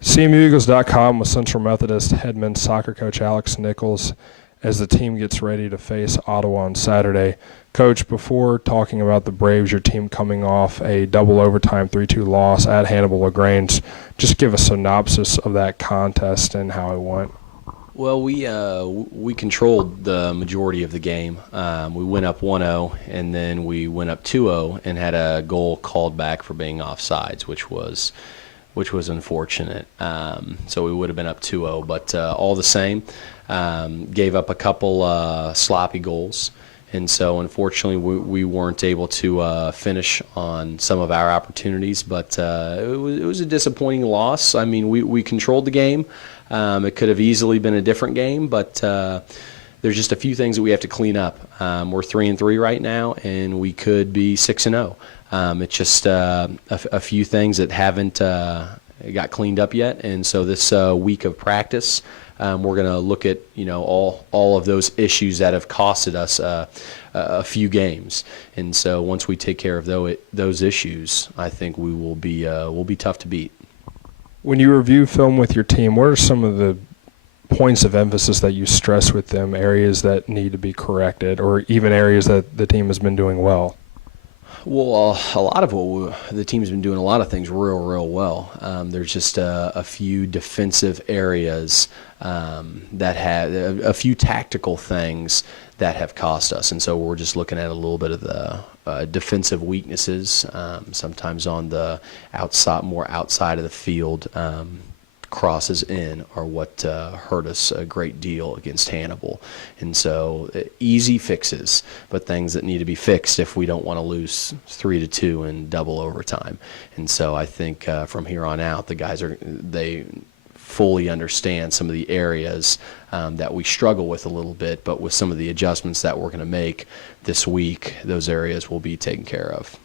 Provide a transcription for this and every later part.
CMUEagles.com with Central Methodist head men's soccer coach Alex Nichols as the team gets ready to face Ottawa on Saturday. Coach, before talking about the Braves, your team coming off a double overtime 3-2 loss at Hannibal LaGrange, just give a synopsis of that contest and how it went. Well, we controlled the majority of the game. We went up 1-0, and then we went up 2-0 and had a goal called back for being offsides, which was unfortunate. So we would have been up 2-0, but all the same, gave up a couple sloppy goals. And so, unfortunately, we weren't able to finish on some of our opportunities, but it was a disappointing loss. I mean, we controlled the game. It could have easily been a different game, but there's just a few things that we have to clean up. We're 3-3 right now, and we could be 6-0. It's just a few things that haven't got cleaned up yet, and so this week of practice, we're going to look at all of those issues that have costed us a few games, and so once we take care of those issues, I think we'll be tough to beat. When you review film with your team, what are some of the points of emphasis that you stress with them, areas that need to be corrected, or even areas that the team has been doing well? Well, a lot of the team's been doing a lot of things real well. There's just a few defensive areas that have a few tactical things that have cost us, and so we're just looking at a little bit of the defensive weaknesses. Sometimes on the more outside of the field. Crosses in are what hurt us a great deal against Hannibal. And so easy fixes, but things that need to be fixed if we don't want to lose 3-2 in double overtime. And so I think from here on out, the guys they fully understand some of the areas that we struggle with a little bit, but with some of the adjustments that we're going to make this week, those areas will be taken care of.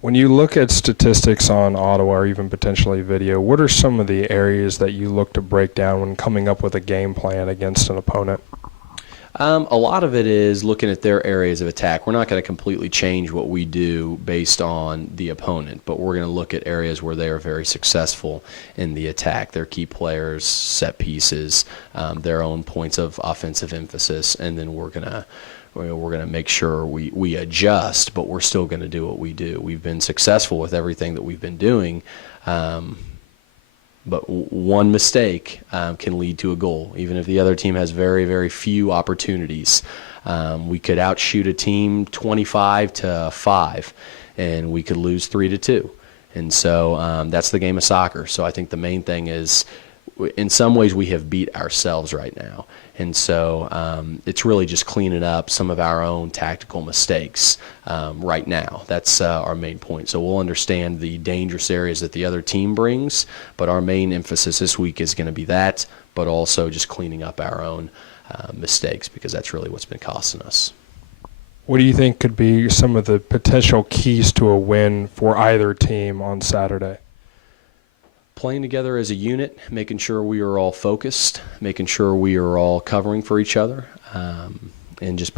When you look at statistics on Ottawa or even potentially video, what are some of the areas that you look to break down when coming up with a game plan against an opponent? A lot of it is looking at their areas of attack. We're not going to completely change what we do based on the opponent, but we're going to look at areas where they are very successful in the attack, their key players, set pieces, their own points of offensive emphasis, and then we're going to make sure we adjust, but we're still going to do what we do. We've been successful with everything that we've been doing, but one mistake can lead to a goal. Even if the other team has very, very few opportunities, we could outshoot a team 25-5, and we could lose 3-2. And so that's the game of soccer. So I think the main thing is, in some ways, we have beat ourselves right now. And so it's really just cleaning up some of our own tactical mistakes right now. That's our main point. So we'll understand the dangerous areas that the other team brings, but our main emphasis this week is going to be that, but also just cleaning up our own mistakes, because that's really what's been costing us. What do you think could be some of the potential keys to a win for either team on Saturday? Playing together as a unit, making sure we are all focused, making sure we are all covering for each other, and just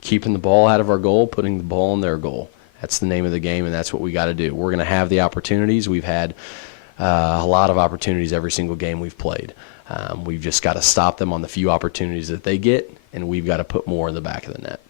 keeping the ball out of our goal, putting the ball in their goal. That's the name of the game, and that's what we got to do. We're going to have the opportunities. We've had a lot of opportunities every single game we've played. We've just got to stop them on the few opportunities that they get, and we've got to put more in the back of the net.